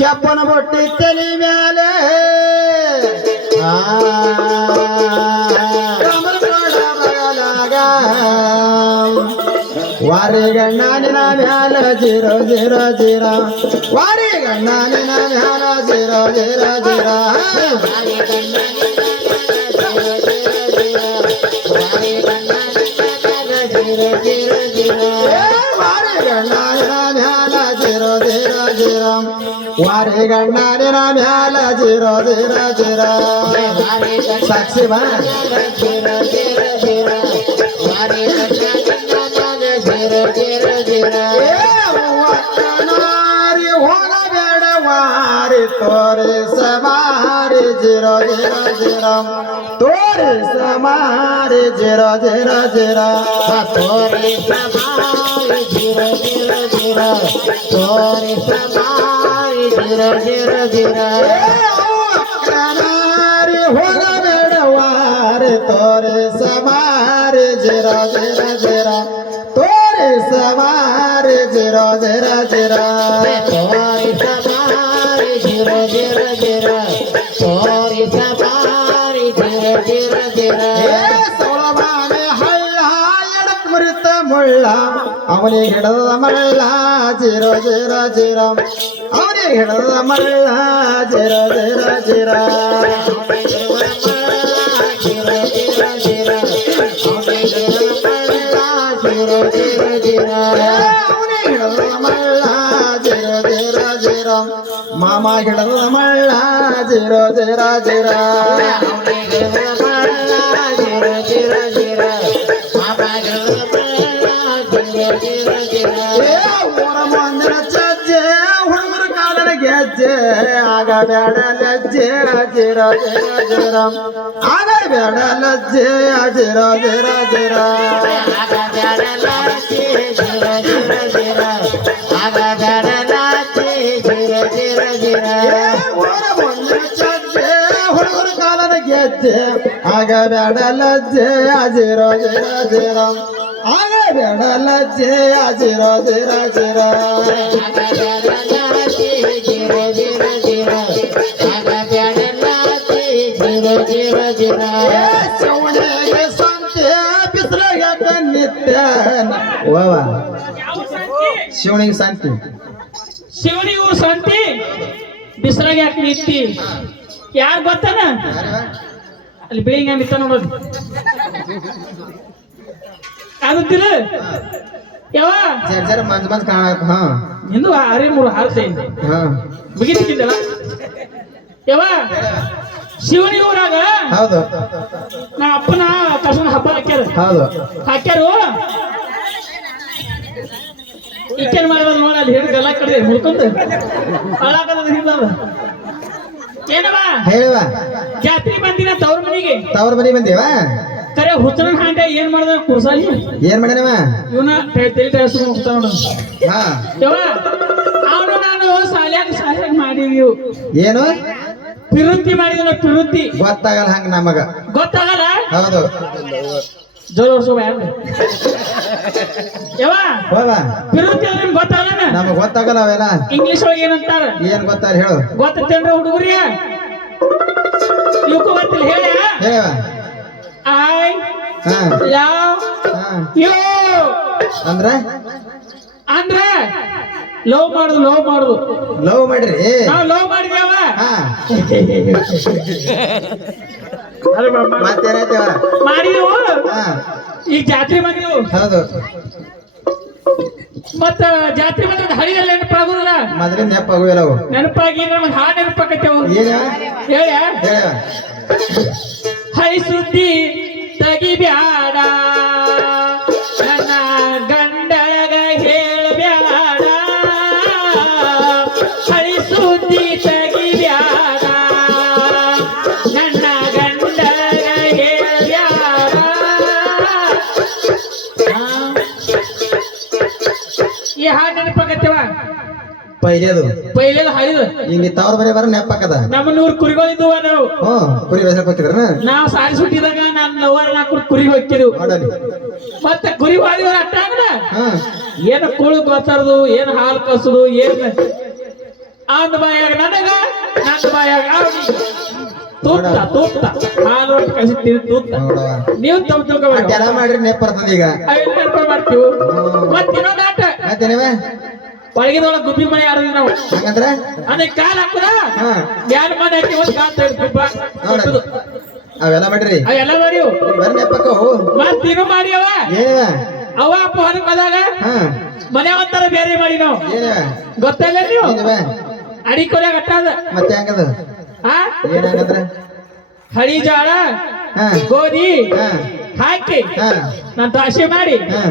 ಕೆಪ್ಪನ ಬೊಟ್ಟಿ ತಲೆ ಮೇಲೆ ಬಗಲಾಗ ವಾರಿ ಗಣ್ಣಾನಿನ ಮ್ಯಾಲ ಜೀರೋ ಜೀರೋ ಜೀರೋ ವಾರಿ ಗಣ್ಣಾನಿನ ಮ್ಯಾಲ ಜೀರೋ ಜೀರೋ ಜೀರೋ वारे गण्णारे ना म्याल जीरो जीरो जीरो साक्षी बा जीरो जीरो जीरो वारे गण्णारे जीरो जीरो जीरो वारे होना बेड़ वारे तोरे समारे जीरो जीरो जीरो तोरे समारे जीरो जीरो जीरो तोरे समारे जीरो जीरो जीरो तोरे समारे जीरो जीरो जीरो होगा बेड़वारे तोरे समारे जीरो जीरो जीरो तोरे समारे जीरो जीरो जीरो तोरे समारे जीरो जीरो जीरो तोरे समारे जीरो जीरो जीरो सोलमाने हल्ला एडक मृत मुಳ್ಳ ಅವನಿಗೆ ಹಿಡದ ಮಳ್ಳ ಜೀರೋ ಜೀರೋ ಜೀರೋ ಅವನಿಗೆ ಹಿಡದ ಮಳ್ಳ zero zero zero zero zero zero zero zero ಅವನಿಗೆ ಹಿಡದ ಮಳ್ಳ ಜೀರೋ ಜೀರೋ ಜೀರೋ ಮಾಮ ಹಿಡದ ಮಳ್ಳ ಜೀರೋ ಜೀರೋ ಜೀರೋ ಅವನಿಗೆ ಹಿಡದ ಮಳ್ಳ ಜೀರೋ ಜೀರೋ ಜೀರೋ ಮಾಮ ಹಿಡದ ಹುಡುಗರ ಕಾಲನ ಗೆಜ್ಜೆ ಆಗ ಬೇಡ ಲಜ್ಜೆ ಜೀರೋ ಜೀರೋ ಜೀರೋ ಆಗ ಬೇಡ ಲಜ್ಜೆ ಜೀರೋ ಜೀರೋ ಜೀರೋ ಆಗ ಬೇಡ ಲಜ್ಜೆ ಜೀರೋ ಜೀರೋ ಜೀರೋ ಆಗ ಬೇಡ ಲಜ್ಜೆ ಜೀರೋ ಜೀರೋ ಜೀರೋ ಚಜ್ಜೆ ಹುಡುಗರ ಕಾಲನ ಗೆಜ್ಜೆ ಆಗ ಬೇಡ ಲಜ್ಜೆ ಜೀರೋ ಜೀರೋ ಜೀರೋ ಆಗ ಬೇಡ ಲಜ್ಜೆ zero zero zero zero zero zero ಆಗ ಬೇಡ ಲಜ್ಜೆ ಜೀರೋ ಜೀರೋ ಜೀರೋ ಶಿವನಿಗೆ ಸಂತೆ ಬಿಸಿಲಾಗ ನಿತ್ಯ ವಾವ ಶಿವನಿಗೆ ಶಾಂತಿ ಶಿವನಿಗೂ ಶಾಂತಿ ಬಿಸಿಲಾಗ ಯಾಕೆ ನಿಂತಿ ಯಾರು ಗೊತ್ತಾನ ಅಲ್ಲಿ ಬೆಳಿಗ್ಗೆ ನಿಂತ ನೋಡೋದು ಆಗುತ್ತಿಲ್ಲ ಯಾವ ಜರ ಮಂಜ್ ಮಂಜ್ ಕಾಣಕ ಹಾ ನಿಂದು ಆರೇ ಮೂರು ಹಾರಸೆ ಹಾ ಮುಗಿತಿದ್ದಲ್ಲ ಯಾವ ಶಿವನಿಗೆ ಊರಾಗ ಹೌದು ನಾ ಅಪ್ಪನ ಕಸನ ಹಬ್ಬ ಹಾಕ್ಯಾರ ಹೌದು ಹಾಕ್ಯಾರು ಇಕ್ಕೇನ್ ಮಾಡೋದು ನೋಡ ಅಲ್ಲಿ ಹೇಳಿ ಗಲ್ಲ ಕಡೆ ಮುಳ್ಕೊಂಡು ಹಾಳಾಕದ ಹಿಂದ ಏನವ ಹೇಳುವ ಜಾತ್ರೆ ಬಂದಿನ ತವ್ರ ಮನೆಗೆ ತವ್ರ ಮನೆ ಬಂದೇವ ಕರೆ ಹುಚ್ಚನ ಹಾಂಡೆ ಏನ್ ಮಾಡ್ದ ಕುರ್ಸಾಲಿ ಏನ್ ಮಾಡ್ಯಾನವ ಇವನ ತಲೆ ತಯಾರಿಸ್ಕೊಂಡು ಹೋಗ್ತಾ ನೋಡ ಹಾ ಯವ್ವ ಅವನು ನಾನು ಸಾಲ್ಯಾಗ ಮಾಡಿದೀವಿ ಏನು ಪಿರುತ್ತಿ ಮಾಡಿದ ಪಿರುತ್ತಿ ಗೊತ್ತಾಗಲ್ಲ ಹಂಗ ನಮಗ ಗೊತ್ತಾಗಲ್ಲ ಹೌದು ಜೋರ ವರ್ಷ ಯವ್ವ ಹೋಗ ಪಿರುತ್ತಿ ಅಂದ್ರೆ ಗೊತ್ತಾಗಲ್ಲ ನಮಗ್ ಗೊತ್ತಾಗಲ್ಲ ಅವೆಲ್ಲ ಇಂಗ್ಲಿಷ್ ಒಳಗೆ ಏನಂತಾರ ಏನ್ ಗೊತ್ತಾರ ಹೇಳು ಗೊತ್ತೇನ್ರ ಹುಡುಗರಿ ಇವಕ್ಕೂ ಗೊತ್ತಿಲ್ಲ ಹೇಳ ಹೇಳವ ಐ ಹಾ ಲವ್ ಹಾ ಯು ಅಂದ್ರ ಅಂದ್ರೆ ಲವ್ ಮಾಡುದು ಲವ್ ಮಾಡ್ರಿ ನಾವು ಲವ್ ಮಾಡಿದೇವ ಹಾ ಮತ್ತೇನೈತೇವ ಮಾಡಿದೆವು ಹಾ ಈಗ ಜಾತ್ರೆ ಬಂದೆವು ಹೌದು ಮತ್ತ ಜಾತ್ರೆ ಬಂದ್ರೆ ಹಳಿಯಲ್ಲಿ ನೆನಪಾಗುದಿಲ್ಲ ಮೊದ್ಲಿನ ನೆನಪಾಗುವಿಲ್ಲವು ನೆನಪಾಗಿ ನಮಗೆ ಹಾಡು ನೆನಪಾಕತ್ತೇವು ಏನ ಹೇಳ ಹೇಳವ ಹೈ ಸುದ್ದಿ ತೆಗಿಬ್ಯಾಡ ನನ್ನ ಗಂಡಗ ಹೇಳಬ್ಯಾಡ ಹೈ ಸುದ್ದಿ ತೆಗಿಬ್ಯಾಡ ನನ್ನ ಗಂಡಗ ಹೇಳಬ್ಯಾಡ ಈ ಹಾಡು ನೆನಪಾಕತ್ತೇವ ಪೈಲೇದು ಹೈದು ಇಲ್ಲಿ ತವ್ರ ಮನೆ ಬರ ನೆನಪಾಕದ ನಮ್ಮ 100 ಕುರಿಗಳಿದ್ದುವ ನಾವು ಕುರಿ ಬೇಸಕ್ ಹೋಗ್ತಿದ್ರ ನಾವು ಸಾರಿ ಸುಟ್ಟಿದಾಗ ನಾನು ಲವರ್ ನಾಲ್ಕು ಕುರಿ ಹೋಗ್ತಿದ್ವು ಮತ್ತೆ ಕುರಿ ಮಾಡಿದ್ರ ಅಟ್ಟ ಅಂದ್ರ ಏನ ಕೋಳು ಗೊತ್ತಾರದು ಏನ್ ಹಾಲು ಕಸದು ಏನ್ ಅವನ ಬಾಯಾಗ ನನಗ ನನ್ನ ಬಾಯಾಗ ಅವನಿಗೆ ತೂತ್ತ ಹಾಲು ಕಳಿಸ್ತೀವಿ ತೂತ್ತ ನೋಡವ ನೀವು ತಮ್ಮ ತಿಳ್ಕೊಬೇಡ ಅದೆಲ್ಲ ಮಾಡ್ರಿ ನೆಪ್ ಬರ್ತದ ಈಗ ಮಾಡ್ತೀವಿ ಮತ್ತೆ ಇನ್ನೊಂದು ಆಟ ಮತ್ತೆ ನೀವೇ ಒಳಗಿದೊಳಗೆ ಗುಬ್ಬಿ ಮನೆ ಆಡೋದು ನಾವು ಹಂಗಂದ್ರ ಅದಕ್ಕೆ ಕಾಲ್ ಹಾಕುದ ಹಾ ಯಾರ ಮನೆ ಹಾಕಿ ಒಂದು ಕಾಲ್ ತೆಗೆದು ಅವೆಲ್ಲ ಮಾಡ್ರಿ ಅವೆಲ್ಲ ಮಾಡಿವು ಬರ್ರಿ ನೆಪ್ಪಕ್ಕವು ಮತ್ತಿನ್ನು ಮಾಡಿಯವ ಏನಿವ ಅವ ಅಪ್ಪ ಹೊರಗೆ ಹೋದಾಗ ಹಾ ಮನೆ ಒಂಥರ ಬೇರೆ ಮಾಡಿ ನಾವು ಏನಿವ ಗೊತ್ತಲ್ಲ ನೀವು ಏನಿವ ಅಡಿಕೊಲೆ ಕಟ್ಟದ ಮತ್ತೆ ಹೆಂಗದ ಆ ಏನಾಗಂದ್ರ ಹಳಿ ಜಾಳ ಹಾ ಗೋಧಿ ಹಾ ಹಾಕಿ ಹಾ ನಾನು ತಾಸೆ ಮಾಡಿ ಹಾ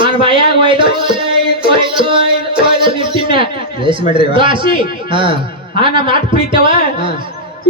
ಅವನ ಬಾಯಾಗ ಒಯ್ದು ಇರ್ತೀನಿ ಬೇಸ್ ಮಾಡ್ರಿ ಇವ. ದಾಸಿ ಹಾ ನಮ್ಮ ನಾಟ್ ಪ್ರೀತವ ಹಾ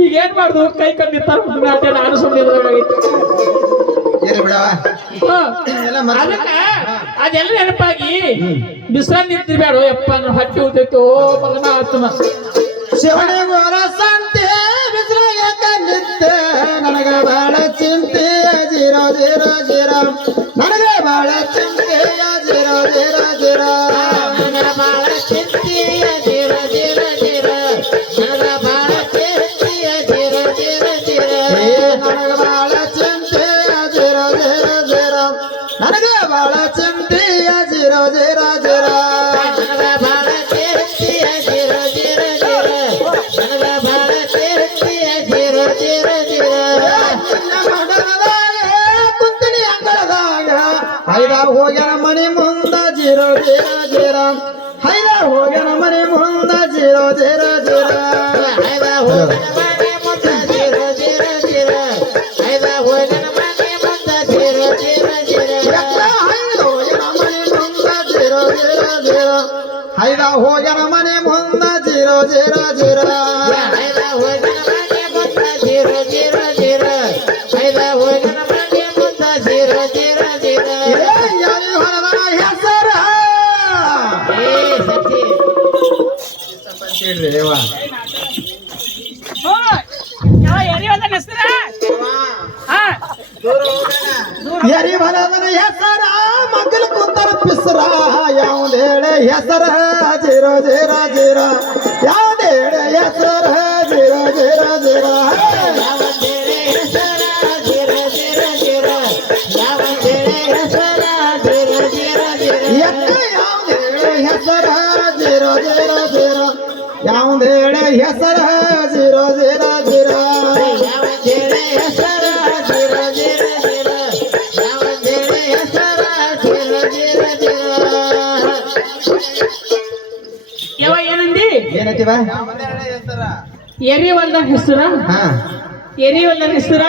ಈಗ ಏನ್ ಮಾಡುದು ಕೈ ಕಂಡಿರ್ತಾರ ನಾಟ್ಯ ನಾನು ಸುಮ್ಮನೆ ಇರ್ಲಿ ಬಿಡವ ಎಲ್ಲ ಮರ್ತ್ ಅದಕ್ಕ ಅದೆಲ್ಲ ನೆನಪಾಗಿ ಬಿಸಿಲಲ್ಲಿ ನಿಂತಿರ್ಬೇಡ ಯಪ್ಪ ನನ್ನ ಹೊಟ್ಟೆ ಉಳ್ತೈತಿ ಓ ಮಗನ ಆತನ ಶಿವನೇ ಗೋರ ಸಂತೆ ಬಿಸಿಲಾಗ ಕಂಡಿದ್ದೆ ನನಗ ಬಾಳ ಚಿಂತೆ ಜೀರೋ ಜೀರೋ ಜೀರೋ ನನಗ ಬಾಳ ಚಿಂತೆ ಜೀರೋ ಜೀರೋ ಜೀರೋ ನನಗ ಬಾಳ ಚಿಂತೆ ಜೀರೋ ಜೀರೋ ಜೀರೋ ನನಗ ಬಾಳ ಚಿಂತೆ ಜೀರೋ ಜೀರೋ ಜೀರೋ ನನಗ ಬಾಳ ಚಿಂತೆ ಜೀರೋ ಜೀರೋ ಜೀರೋ ನನಗ ಬಾಳ ಚಿಂತೆ ಜೀರೋ ಜೀರೋ ಜೀರೋ ನನಗ ಬಾಳ ಚಿಂತೆ ಜೀರೋ ಜೀರೋ ಜೀರೋ ನನಗ ಬಾಳ ಚಿಂತೆ ಜೀರೋ ಜೀರೋ ಜೀರೋ ಕುಂತನಿ ಅಂಗಳದಾಗ ಹೈದ ಹೋಗ್ಯಾನ ಮನೆ ಮುಂದ ಜೀರೋ ಜೀರೋ ಜೀರೋ ಹೈದ ಹೋಗ್ಯಾನ ಮನೆ ಮುಂದ ಜೀರೋ ಜೀರೋ ಜೀರೋ ಹೈದ ಹೋಗ್ಯಾನ ಮನೆ ಮುಂದ ಜೀರೋ ಜೀರೋ ಜೀರೋ ಹೈದ ಹೋಗ್ಯಾನ ಮನೆ ಮುಂದ ಜೀರೋ ಜೀರೋ ಜೀರೋ ಹೈದ ಹೋಗ್ಯಾನ ಮನೆ ಮುಂದ ಜೀರೋ ಜೀರೋ ಜೀರೋ ಹೈದ ಹೋಗ್ಯಾನ ಮನೆ ಮುಂದ ಜೀರೋ ಜೀರೋ ಜೀರೋ ಹೈದ ಹೋಗ್ಯಾನ ಮನೆ ಮುಂದ ಜೀರೋ ಜೀರೋ ಜೀರೋ ಹೈದ ಹೋಗ್ಯಾನ ಮನೆ ಮುಂದ ಜೀರೋ ಜೀರೋ ಜೀರೋ ಯಾರಿ ಹೊರದ ಹೆಸರ ಏ ಸಚ್ಚಿ ಸಂಪತ್ತಿಡ್ರಿ ದೇವ ಯರಿ ಹೊಲದನ ಹೆಸರ ಮಕ್ಕಳು ಕೂತರ ಪಿಸ್ರ ಯಾವ್ದೇಳೆ ಹೆಸರ ಜೀರೋ ಜೀರೋ ಜೀರೋ ಯಾವ್ದೇಳೆ ಹೆಸರ ಜೀರೋ ಜೀರೋ ಜೀರೋ ಯಾವ್ದೇಳೆ ಹೆಸರ ಜೀರೋ ಜೀರೋ ಜೀರೋ ಯಾವ್ದೇಳೆ ಹೆಸರ ಜೀರೋ ಜೀರೋ ಜೀರೋ ಯಾವ್ದೇಳೆ ಹೆಸರ ಜೀರೋ ಜೀರೋ ಜೀರೋ ಯಾವ್ದೇಳೆ ಹೆಸರ ಜೀರೋ ಜೀರೋ ಜೀರೋ ಯಾವ್ದೇಳೆ ಹೆಸರ ಜೀರೋ ಜೀರೋ ಜೀರೋ ಯಾವ್ದೇಳೆ ಹೆಸರ ಜೀರೋ ಜೀರೋ ಜೀರೋ ಯಾವ ಏನಂದಿ ಏನಂತೀವ ಎರಿ ಹೊಲ್ದ ಹೆಸರ ಹಾ ಎರಿ ಹೊಲ್ದ ಹೆಸರ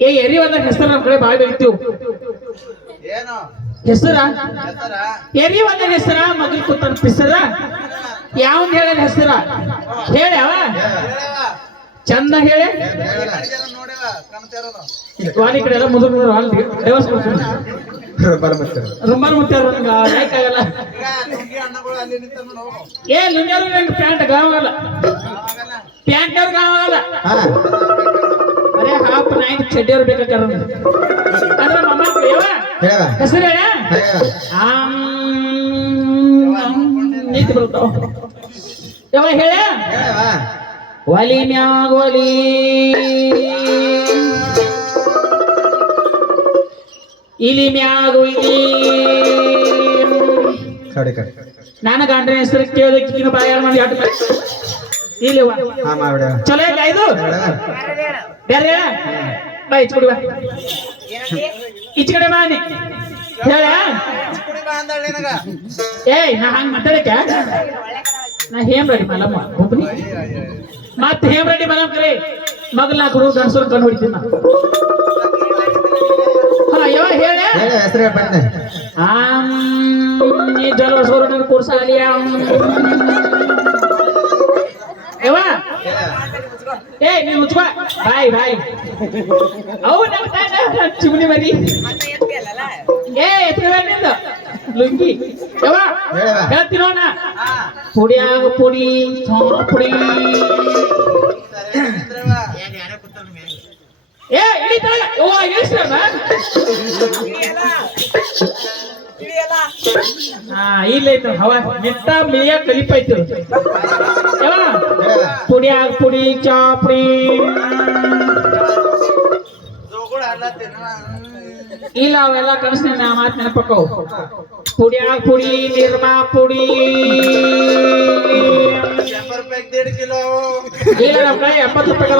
ಏ ಎರಿ ಹೊಲ್ದ ಹೆಸರ ನಮ್ ಕಡೆ ಬಾಳ್ ಬೆಳಿತೀವಿ ಏನು ಹೆಸರ ಎರಿ ಹೊಲ್ದ ಹೆಸರ ಮಗಲ್ ಕೂತಾರ ಪಿಸರ ಯಾವ್ದು ಹೇಳ ಹೆಸರ ಹೇಳ್ಯಾವ ಚಂದ ಹೇಳಿ ವಾಲಿ ಕಡೆ ಎಲ್ಲ ಮುದುಕರು ಅಲ್ಲಿ ಡೈವರ್ಸ್ ಕೊಡ್ತೀನಿ ರುಮಾಲ್ ಮುಟ್ಟಾರ ಲೈಕ್ ಆಗಲ್ಲ ಏ ಲುಂಗ್ಯಾರು ನಂಗೆ ಪ್ಯಾಂಟ್ ಗಾವಲ್ಲ ಪ್ಯಾಂಟ್ ಅವ್ರು ಗಾವಲ್ಲ ಹಾ ಅರೆ ಹಾಫ್ ನೈಟ್ ಚಡ್ಡಿಯವ್ರು ಬೇಕಾಕಾರ ಅದ್ರ ಮಮ್ಮ ಯಾವ ಹೇಳವ ಹೆಸರು ಹೇಳ ಹೇಳವ ನೀತಿ ಬರ್ತಾವ ಯಾವ ಹೇಳ ಹೇಳವ ಒಲಿ ಮ್ಯಾಗ ಒಲಿ ಇಲಿ ಮ್ಯಾಗ ಇಲಿ ಕಡೆ ಕಡೆ ನಾನು ಗಂಡನ ಹೆಸರು ಕೇಳೋದಕ್ಕಿನ ಬಾಯಾರ ಮಾಡಿ ಆಟ ಇಲ್ಲವ ಹಾ ಮಾಡ್ಬಿಡ ಚಲೋ ಇಲ್ಲ ಇದು ಹೇಳವ ಬೇರೆ ಹೇಳ ಬಾ ಇಚ್ಕೊಡಿ ಬಾ ಇಚ್ಕಡೆ ಬಾ ನೀ ಹೇಳ ಏಯ್ ನಾ ಹಂಗ ಮಾತಾಡಕ್ಕೆ ನಾ ಹೇಮ್ ರೆಡಿ ಮಲ್ಲಮ್ಮ ಒಬ್ಬನಿ ಮತ್ತೆ ಹೇಮ್ ರೆಡಿ ಮಲ್ಲಮ್ಮ ಕರೆ ಮಗಲ್ ನಾ ಕೊಡು ಗಂಡಸರು ಕಂಡು ಹೊಡಿತೀನಿ ನಾ ಹಾ ಯಾವ ಹೇಳ ಹೇಳ ಹೆಸರು ಬಂದೆ ನೀ ಜಲವರ್ಸೋರು ನನಗೆ ಕೋರ್ಸ ಅಲಿಯ ಯಾವ ಏ ನೀನು ಮುಚ್ಕೋ ಬಾಯ್ ಬಾಯ್ ಅವು ನಮ್ಮ ಚಿಮಣಿ ಮರಿ ಏ ಎತ್ತರ ನಿಂದು ಲುಂಗಿ ಯಾವ ಹೇಳವ ಹೇಳ್ತೀನೋಣ ಪುಡಿಯಾಗ ಪುಡಿ ಸೋನ ಪುಡಿ ಏ ಇಳಿತಾಳ ಓ ಇಳಿಸ್ತಾರ ಹಾ ಇಲ್ಲ ಐತ ಹವಾ ನೆಟ್ಟ ಮೇಯ ಕಲಿಪ ಐತಿ ಪುಡಿ ಆಗ ಪುಡಿ ಚಾ ಪುಡಿ ಇಲ್ಲ ಅವೆಲ್ಲ ಕಳಿಸ್ತೀನಿ ನಾ ಮಾತು ನೆನಪಕ್ಕವು ಪುಡಿ ಆಗ ಪುಡಿ ನಿರ್ಮಾ ಪುಡಿ ಇಲ್ಲ ನಮ್ಮ ಕೈ 70 ರೂಪಾಯಿ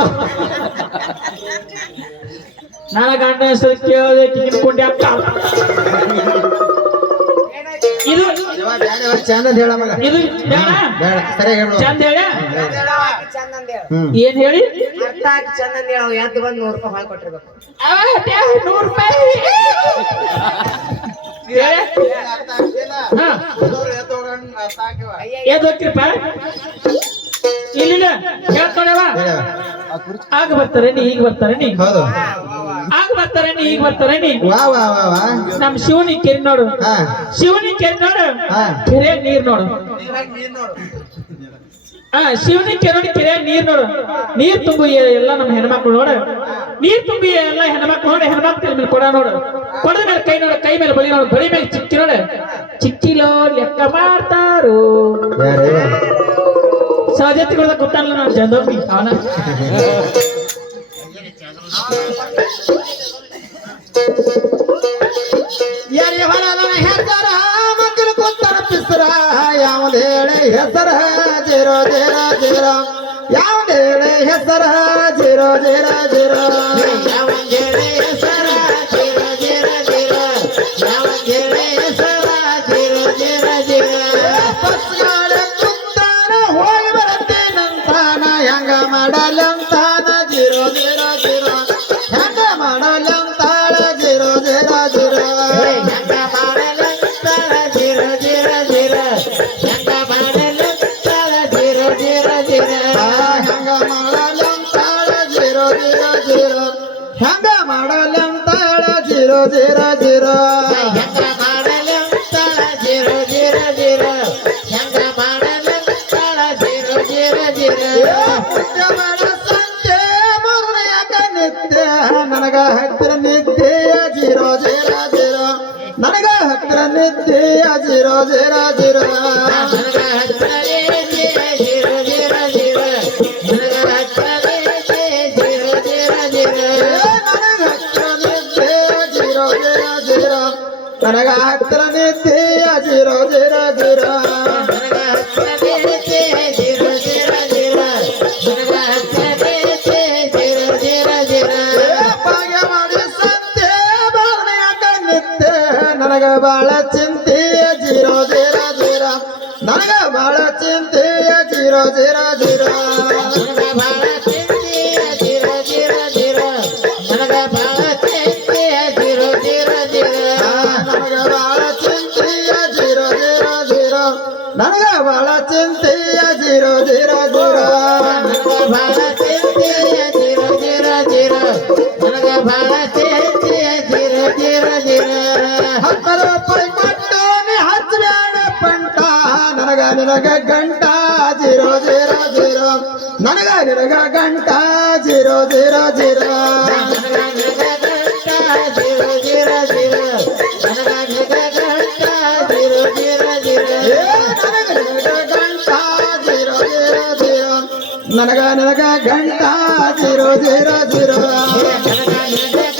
ನನ್ನ ಗಂಡ ಹೆಸರು ಕೇಳಿದೆ ಕಿಂಗಿನ ಕುಂಡಿ ಆಗ್ತಾ ಇದು ಚಂದ ಹೇಳ ಮಗ ಇದು ಬೇಡ ಬೇಡ ಸರಿಯಾಗಿ ಹೇಳು ಚಂದ ಹೇಳ ಚಂದಂದ ಏನ್ ಹೇಳಿ ಅರ್ಥ ಆಗಿ ಚಂದಂದ ಹೇಳ ಎದ್ದು ಬಂದು 100 ರೂಪಾಯಿ ಹೊಳ್ ಕೊಟ್ಟಿರ್ಬೇಕು 100 ರೂಪಾಯಿ ಏದ್ ಹೋಗ್ತಿರಪ್ಪ ಇಲ್ಲ ಹೇಳ್ಕೊಡವ ಆಗ ಬರ್ತಾರೆ ನೀ ಈಗ ಬರ್ತಾರೆ ನೀ ಹೌದು ಆಗ ಬರ್ತಾರೆ ನೀ ಈಗ ಬರ್ತಾರೆ ನೀ ವಾ ವಾ ವಾ ವಾ ನಮ್ ಶಿವನಿ ಕೆರೆ ನೋಡು ಹಾ ಶಿವನಿ ಕೆರೆ ನೋಡು ಹಾ ಕೆರೆ ನೀರ್ ನೋಡು ಹಾ ಶಿವನಿ ಕೆರೆ ನೋಡಿ ಕೆರೆ ನೀರ್ ನೋಡು ನೀರ್ ತುಂಬಿ ಎಲ್ಲ ನಮ್ಮ ಹೆಣ್ಮಕ್ಳು ನೋಡು ನೀರ್ ತುಂಬಿ ಎಲ್ಲ ಹೆಣ್ಮಕ್ಳು ನೋಡಿ ಹೆಣ್ಮಕ್ಳ ಮೇಲೆ ಕೊಡ ನೋಡು ಕೊಡದ ಮೇಲೆ ಕೈ ನೋಡು ಕೈ ಮೇಲೆ ಬಳಿ ನೋಡು ಬಳಿ ಮೇಲೆ ಚಿಕ್ಕಿ ನೋಡು ಚಿಕ್ಕಿಲೋ ಲೆಕ್ಕ ಮಾಡ್ತಾರೋ ಸಹಜತೆಗಳ ಗೊತ್ತಲ್ಲ ನಾನು ಜಂದೋಗಿ ಅವನ ಯಾರಿ ಹೊಲದ ಹೆಸರ ಮಕ್ಕಳು ಕೂತಾರ ಪಿಸ್ರ ಯಾವ್ದು ಹೇಳಿ ಹೆಸರ ಜೀರೋ ಜೀರೋ ಜೀರೋ ಯಾವ್ದು ಹೇಳಿ ಹೆಸರ ಜೀರೋ ಜೀರೋ ಜೀರೋ ಯಾವ್ದು ಹೇಳಿ ಹೆಸರ ಜೀರೋ ಜೀರೋ ಜೀರೋ ಯಾವ್ದು ಹೇಳಿ ಹೆಸರ ಜೀರೋ ಜೀರೋ ಜೀರೋ ಬಸ್ಗಾಲ ಕುಂತಾನ ಹೋಗಿ ಬರ್ತೇನಂತಾನ ಹೆಂಗ ಮಾಡಲಂತಾನ ಜೀರೋ ಜೀರೋ ಜೀರೋ ಹೆಂಗ ಮಾಡಲಂತಾಳ ಜೀರೋ ಜೀರೋ ಜೀರೋ ಹೆಂಗ ಮಾಡಲಂತಾಳ ಜೀರೋ ಜೀರೋ ಜೀರೋ ಹೆಂಗ ಮಾಡಲಂತಾಳ ಜೀರೋ ಜೀರೋ ಜೀರೋ ಹೆಂಗ ಮಾಡಲಂತಾಳ ಜೀರೋ ಜೀರೋ ಜೀರೋ ಪೂಜೆ ಮಾಡ ಸಂಜೆ ಮೂರನೆಯಾಗ ನಿತ್ಯ ನನಗ ಹತ್ತಿರ ನಿತ್ಯ ಜೀರೋ ಜೀರೋ ಜೀರೋ ನನಗ ಹತ್ತಿರ ನಿತ್ಯ ಜೀರೋ ಜೀರೋ ಜೀರೋ ನನಗ ಹತ್ತಿರ ಜೀರೋ ಜೀರೋ ಜೀರೋ ನನಗ ಹತ್ತಿರ ಜೀರೋ ಜೀರೋ ಜೀರೋ ನನಗ ಹತ್ತಿರ ನಿತ್ಯ ಜೀರೋ ಜೀರೋ ಜೀರೋ ನನಗ ಹತ್ತಿರ ನಿತ್ಯ ಜೀರೋ ಜೀರೋ ಜೀರೋ ನನಗ ಹತ್ತಿರ ನಿತ್ಯ ಜೀರೋ ಜೀರೋ ಜೀರೋ ನನಗ ಹತ್ತಿರ ನಿತ್ಯ ಜೀರೋ ಜೀರೋ ಜೀರೋ ಭಾಗ್ಯ ಮಾಡಿ ಸಂತೆ ಬಾಳ್ನೆಯಾಗ ನಿತ್ಯ ನನಗ ಬಾಳ ಚಿಂತೆಯ ಜೀರೋ ಜೀರೋ ಜೀರೋ ನನಗ ಬಾಳ ಚಿಂತೆಯ ಜೀರೋ ಜೀರೋ ಜೀರೋ ನನಗ ಬಾಳ ಚಿಂತೆಯ ಜೀರೋ ಜೀರೋ ಜೀರೋ ನನಗ ಬಾಳ ಚಿಂತೆಯ ಜೀರೋ ಜೀರೋ ಜೀರೋ ನನಗ ಬಾಳ ಚಿಂತೆಯ ಜೀರೋ ಜೀರೋ ಜೀರೋ ನನಗ ಬಾಳ ಚಿಂತೆಯ ಜೀರೋ ಜೀರೋ ಜೀರೋ ನನಗ ಬಾಳ ಚಿಂತೆಯ ಜೀರೋ ಜೀರೋ ಜೀರೋ ನನಗ ಬಾಳ ಚಿಂತೆಯ ಜೀರೋ ಜೀರೋ ಜೀರೋ 10 ರೂಪಾಯಿ ಕೊಟ್ಟು ನೀ ಹಚ್ಚಬೇಡ ಪಂಟ ನನಗ ನಿನಗ ಗಂಟ ಜೀರೋ ಜೀರೋ ಜೀರೋ ನನಗ ನಿನಗ ಗಂಟ ಜೀರೋ ಜೀರೋ ಜೀರೋ ನನಗ ನಿನಗ ಗಂಟ ಜೀರೋ ಜೀರೋ ಜೀರೋ ನನಗ ನಿನಗ ಗಂಟ ಜೀರೋ ಜೀರೋ ಜೀರೋ ನನಗ ನಿನಗ ಗಂಟ ಜೀರೋ ಜೀರೋ ಜೀರೋ ನನಗ ನಿನಗ ಗಂಟ ಜೀರೋ ಜೀರೋ ಜೀರೋ ನನಗ ನಿನಗ